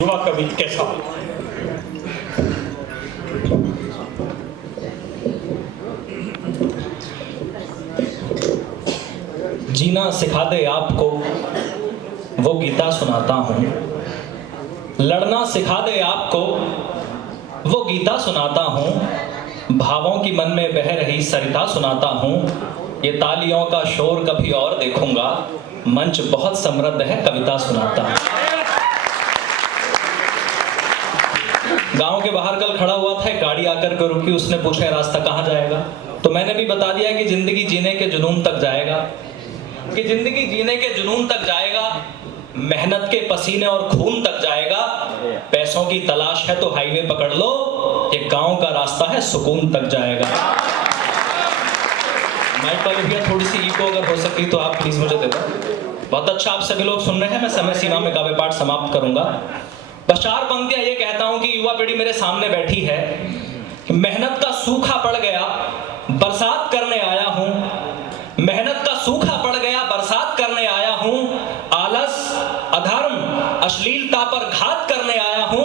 युवा कवि कैसा? जीना सिखा दे आपको वो गीता सुनाता हूँ, लड़ना सिखा दे आपको वो गीता सुनाता हूँ, भावों की मन में बह रही सरिता सुनाता हूँ। ये तालियों का शोर कभी और देखूंगा, मंच बहुत समृद्ध है कविता सुनाता हूँ। गांव के बाहर कल खड़ा हुआ था, एक गाड़ी आकर के रुकी, उसने पूछा रास्ता कहाँ जाएगा, तो मैंने भी बता दिया कि जिंदगी जीने के जुनून तक जाएगा, कि जिंदगी जीने के जुनून तक जाएगा, मेहनत के पसीने और खून तक जाएगा। पैसों की तलाश है तो हाईवे पकड़ लो, ये गांव का रास्ता है सुकून तक जाएगा। माइक वाले भैया थोड़ी सी इको अगर हो सकी तो आप प्लीज मुझे दे दो। बहुत अच्छा, आप सभी लोग सुन रहे हैं। मैं समय सीमा में काव्य पाठ समाप्त करूंगा। बस 4 पंक्तियां ये कहता हूं कि युवा पीढ़ी मेरे सामने बैठी है, मेहनत का सूखा पड़ गया बरसात करने आया हूं, मेहनत का सूखा पड़ गया बरसात करने आया हूं, आलस अधर्म अश्लीलता पर घात करने आया हूं,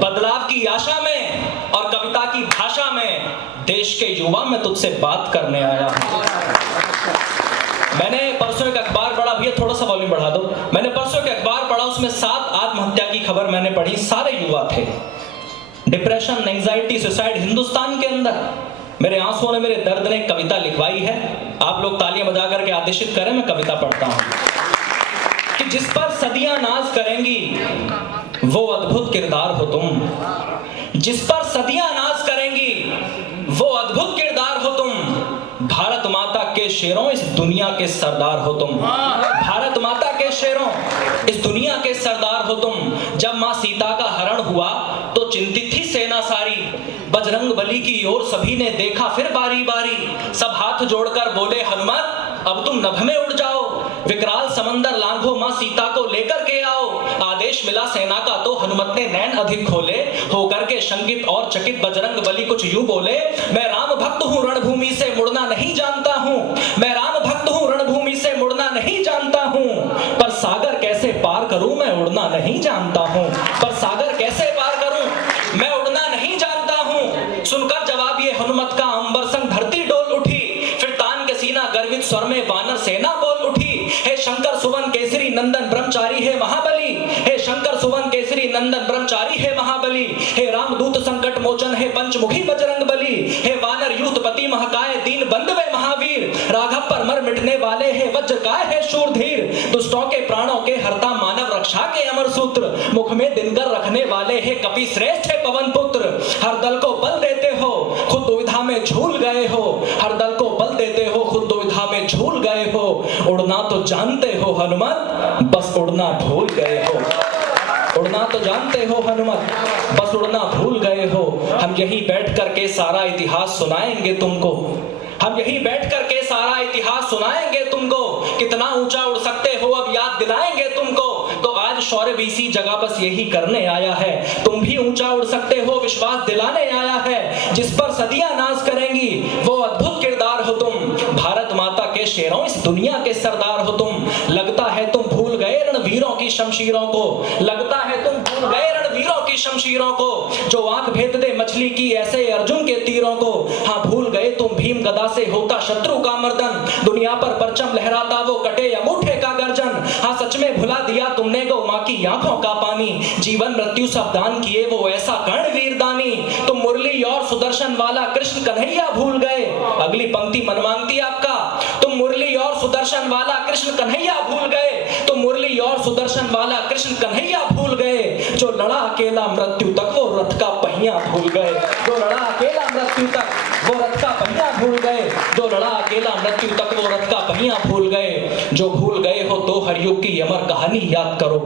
बदलाव की आशा में और कविता की भाषा में देश के युवा में तुझसे बात करने आया हूं। मैंने परसों एक अखबार पढ़ा, भैया थोड़ा सा वॉल्यूम बढ़ा दो। मैंने परसों एक अखबार पढ़ा, उसमें 7 आत्महत्या की खबर मैंने पढ़ी, सारे युवा थे। डिप्रेशन, एंजाइटी, सुसाइड हिंदुस्तान के अंदर। मेरे आंसुओं ने, मेरे दर्द ने कविता लिखवाई है। आप लोग तालियां बजा करके आदेशित करें, मैं कविता पढ़ता हूं। कि जिस पर सदियां नाज करेंगी वो अद्भुत किरदार हो तुम, जिस पर सदियां नाज करेंगी वो अद्भुत किरदार हो तुम, भारत माता के शेरों इस दुनिया के सरदार हो तुम, भारत माता के शेरों इस दुनिया के सरदार हो तुम। जब मां सीता का हरण हुआ तो चिंतित थी सेना सारी, बजरंग बली की ओर सभी ने देखा फिर बारी बारी, सब हाथ जोड़कर बोले हनुमत अब तुम नभ में उड़ जाओ, विकराल समंदर लांघो मां सीता को लेकर के आओ। आदेश मिला सेना का तो हनुमत ने नैन अधिक खोले, होकर के शंकित और चकित बजरंग बली कुछ यूं बोले, मैं राम भक्त हूँ रणभूमि से मुड़ना नहीं जानता हूँ, मैं राम भक्त हूँ रणभूमि से मुड़ना नहीं जानता हूँ, पर सागर कैसे पार करूं मैं उड़ना नहीं जानता हूँ, पर सागर कैसे पार करूं मैं उड़ना नहीं जानता हूँ। सुनकर जवाब ये हनुमत का अंबर संग धरती डोल उठी, फिर तान के सीना गर्वित स्वर में वानर सेना बोल उठी, हे शंकर सुवन केसरी नंदन ब्रह्मचारी है महाबली, हे शंकर सुवन केसरी नंदन ब्रह्मचारी है महाबली, हे रामदूत संकट मोचन है पंचमुखी बजरंग बली, हे वानर यूथपति महकाए दीन बंधवे महावीर, राघव पर मर मिटने वाले है वज्रकाय है शूरधीर, दुष्टों के प्राणों के हरता मानव रक्षा के अमर सूत्र, मुख में दिनकर रखने वाले है कपि श्रेष्ठ है पवन पुत्र, हर दल को बल देते हो खुद दुविधा में झूल गए हो, हर दल को बल देते हो खुद दुविधा में झूल गए हो, उड़ना तो जानते हो हनुमत बस उड़ना भूल गए हो, उड़ना तो जानते हो हनुमत बस उड़ना भूल गए हो। हम यही बैठ करके सारा इतिहास सुनाएंगे तुमको, हम यही बैठ करके सारा इतिहास सुनाएंगे तुमको, कितना ऊंचा उड़ सकते हो अब याद दिलाएंगे तुमको। तो आज शौर्य भी इसी जगह बस यही करने आया है, तुम भी ऊंचा उड़ सकते हो विश्वास दिलाने आया है, जिस पर सदियां नाज करेंगी वो अद्भुत किरदार हो तुम, भारत माता के शेरों इस दुनिया के सरदार हो तुम। लगता है तुम भूल गए रणवीरों की शमशीरों को, लगता है तुम भूल गए रणवीरों की शमशीरों को, जो आंख भेद दे मछली की ऐसे अर्जुन के तीरों को। हाँ भूल गए तुम भीम गदा से होता शत्रु का मर्दन, दुनिया पर परचम लहराता वो कटे अंगूठे का गर्जन। हाँ सच में भुला दिया तुमने गौ माँ की आंखों का पानी, जीवन मृत्यु सब दान किए वो ऐसा कर्ण वीरदानी। तुम मुरली और सुदर्शन वाला कृष्ण कन्हैया भूल गए, अगली पंक्ति मनमांगती आपका, तुम मुरली और सुदर्शन वाला कृष्ण कन्हैया भूल गए, तुम मुरली और सुदर्शन वाला कृष्ण कन्हैया भूल गए, जो लड़ा अकेला मृत्यु तक वो रथ का पहिया भूल गए, जो लड़ा अकेला मृत्यु तक वो रथ का पहिया भूल गए, जो लड़ा अकेला मृत्यु तक वो रथ का पहिया भूल गए। जो भूल गए हो तो हर युग की अमर कहानी याद करो,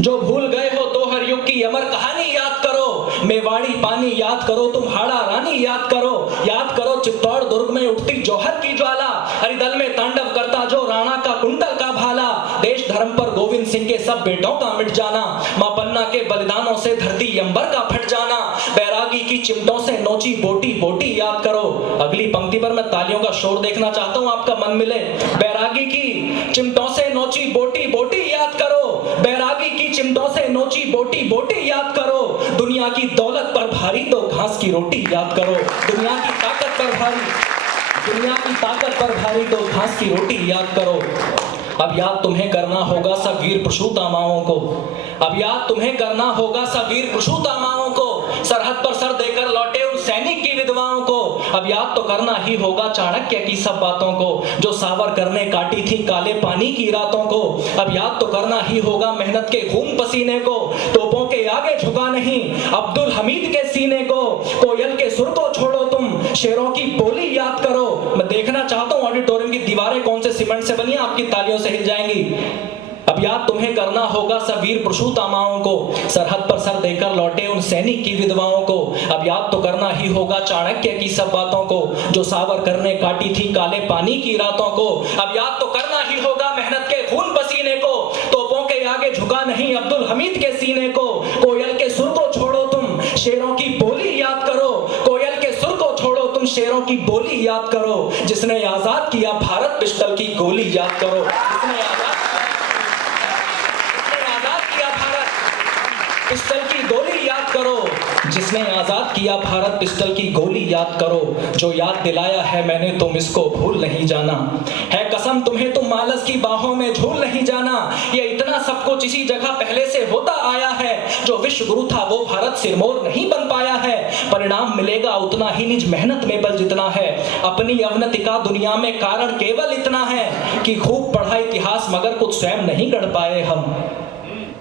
जो भूल गए हो तो हर युग की अमर कहानी याद करो, मेवाड़ी पानी याद करो, तुम हाड़ा रानी याद करो, याद करो चित्तौड़ दुर्ग में उठती जौहर की ज्वाला, हरिदल में तांडव करता जो राणा का कुंडल का भाला, देश धर्म पर गोविंद सिंह के सब बेटों का मिट जाना, मां पन्ना के बलिदानों से धरती अंबर का फट जाना, बैरागी की चिमटों से नोची बोटी बोटी याद करो। अगली पंक्ति पर मैं तालियों का शोर देखना चाहता हूं, आपका मन मिले। बैरागी की चिमटों से नोची बोटी बोटी याद करो, बैरागी की चिमटों बाशिंदों से नोची बोटी बोटी याद करो, दुनिया की दौलत पर भारी तो घास की रोटी याद करो, दुनिया की ताकत पर भारी तो घास की रोटी याद करो। अब याद तुम्हें करना होगा सब वीर प्रसूतामाओं को, अब याद तुम्हें करना होगा सब वीर प्रसूतामाओं को, सरहद पर सर देकर लौटे उन सैनिक की विधवाओं को। अब याद तो करना ही होगा चाणक्य की सब बातों को, जो सावरकर ने काटी थी काले पानी की रातों को। अब याद तो करना ही होगा मेहनत के खून पसीने को, तोपों के आगे झुका नहीं अब्दुल हमीद के सीने को। कोयल के सुर को छोड़ो तुम, शेरों की बोली याद करो। मैं देखना चाहता हूं ऑडिटोरियम की दीवारें कौन से सीमेंट से बनी, आपकी तालियों से हिल जाएंगी। अब याद तुम्हें करना होगा सब वीर प्रसूतामाओं को, सरहद पर सर देकर लौटे उन सैनिक की विधवाओं को। अब याद तो करना ही होगा चाणक्य की सब बातों को, जो सावरकर ने काटी थी काले पानी की रातों को। अब याद तो करना ही होगा मेहनत के खून पसीने को, तोपों के आगे झुका नहीं अब्दुल हमीद के सीने को। कोयल के सुर को छोड़ो तुम, शेरों की बोली याद करो, कोयल के सुर को छोड़ो तुम, शेरों की बोली याद करो। जिसने आजाद किया भारत पिस्टल की गोली याद करो, जिसने आजाद पिस्टल की गोली याद करो, जिसने आजाद किया भारत पिस्टल की गोली याद करो। जो याद दिलाया है मैंने तुम इसको भूल नहीं जाना, है कसम तुम्हें तुम मालस की बाहों में झूल नहीं जाना। ये इतना सब कुछ इसी जगह पहले से होता आया है, जो विश्व गुरु था वो भारत सिरमौर नहीं बन पाया है। परिणाम मिलेगा उतना ही निज मेहनत में बल जितना है, अपनी अवनति का दुनिया में कारण केवल इतना है कि खूब पढ़ा इतिहास मगर कुछ स्वयं नहीं गढ़ पाए हम,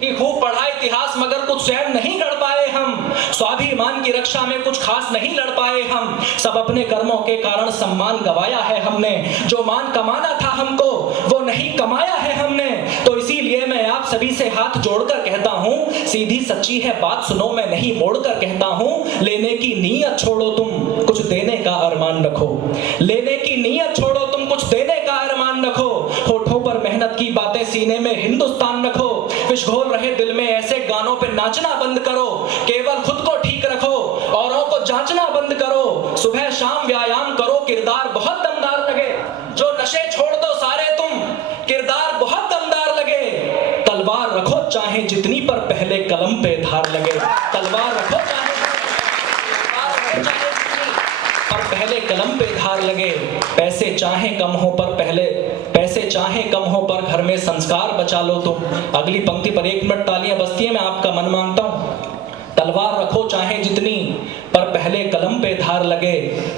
कि खूब पढ़ा इतिहास मगर कुछ स्वयं नहीं गढ़ पाए हम। स्वाभिमान की रक्षा में कुछ खास नहीं लड़ पाए हम, सब अपने कर्मों के कारण सम्मान गवाया है हमने। जो मान कमाना था हमको वो नहीं कमाया है हमने। तो इसीलिए मैं आप सभी से हाथ जोड़कर कहता हूँ, सीधी सच्ची है बात सुनो मैं नहीं मोड़कर कहता हूँ। लेने की नीयत छोड़ो तुम, कुछ देने का अरमान रखो, लेने की नीयत छोड़ो तुम, कुछ देने का अरमान रखो। होठों पर मेहनत की बातें, सीने में हिंदुस्तान रखो। विष घोल रहे दिल में ऐसे गानों पे नाचना बंद करो, केवल खुद को ठीक रखो, औरों को जांचना बंद करो। सुबह शाम व्यायाम करो, किरदार बहुत दमदार लगे। जो नशे छोड़ दो सारे तुम, किरदार बहुत दमदार लगे। तलवार रखो चाहे जितनी पर पहले कलम पे धार लगे, तलवार रखो चाहे पर पहले कलम पे धार लगे। पैसे चाहे कम हो पर पहले, पैसे चाहे कम हो पर घर में संस्कार बचा लो तुम। अगली पंक्ति पर 1 मिनट तालियां बजती है, मैं आपका मन मांगता हूं। तलवार रखो चाहे जितनी पर पहले कलम पे धार लगे।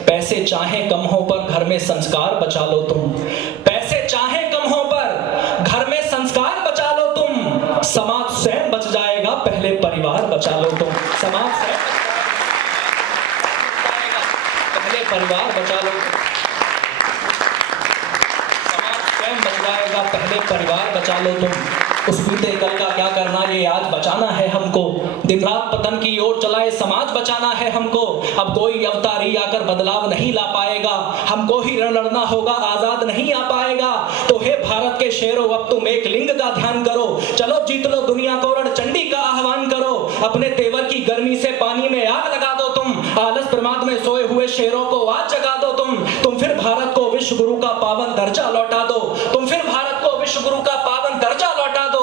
पैसे चाहे कम हो पर घर में संस्कार बचा लो तुम, पैसे चाहे कम हो पर घर में संस्कार बचा लो तुम। समाज स्वयं बच जाएगा पहले परिवार बचा लो तुम, समाज स्वयं परिवार बचा लो, समाज स्वयं बच जाएगा पहले परिवार बचा लो तुम। उस बीते कल का क्या करना ये आज बचाना है हमको, दिन रात पतन की ओर चलाए समाज बचाना है हमको। अब कोई अवतारी आकर बदलाव नहीं ला पाएगा, हमको ही रण लड़ना होगा, आजाद नहीं आ पाएगा। तो हे भारत के शेरों अब तुम एक लिंग का ध्यान करो, चलो जीत लो दुनिया को, रण चंडी का आह्वान करो। अपने तेवर की गर्मी से पानी में आग लगा दो तुम, आलस प्रमाद में सोए हुए शेरों को आज जगा दो तुम फिर भारत को विश्व गुरु का पावन दर्जा लौटा दो, तुम फिर भारत को विश्व गुरु का पावन दर्जा लौटा दो।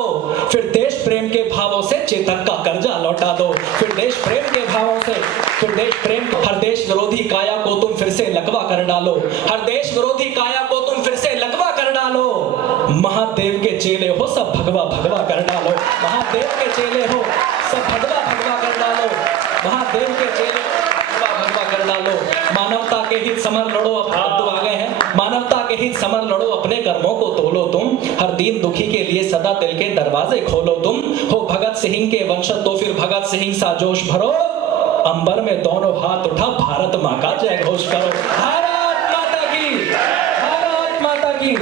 फिर देश प्रेम के भावों से चेतक का कर्जा लौटा दो, फिर देश प्रेम के भावों से, फिर देश प्रेम। हर देश विरोधी काया को तुम फिर से लकवा कर डालो, हर देश विरोधी काया को तुम फिर से लकवा कर डालो। महादेव के चेले हो सब भगवा भगवा कर डालो, महादेव के चेले हो सब भगवा भगवा कर डालो, महादेव के चेले भगवा भगवा कर डालो। मानवता के हित समर लड़ो, अब तो आ गए हैं, मानवता के हित समर लड़ो, अपने कर्मों को तोलो तुम। हर दीन दुखी के लिए सदा दिल के दरवाजे खोलो तुम। हो भगत सिंह के वंशज तो फिर भगत सिंह सा जोश भरो, अंबर में दोनों हाथ उठा भारत माँ का जय घोष करो। भारत माता की, भारत माता की।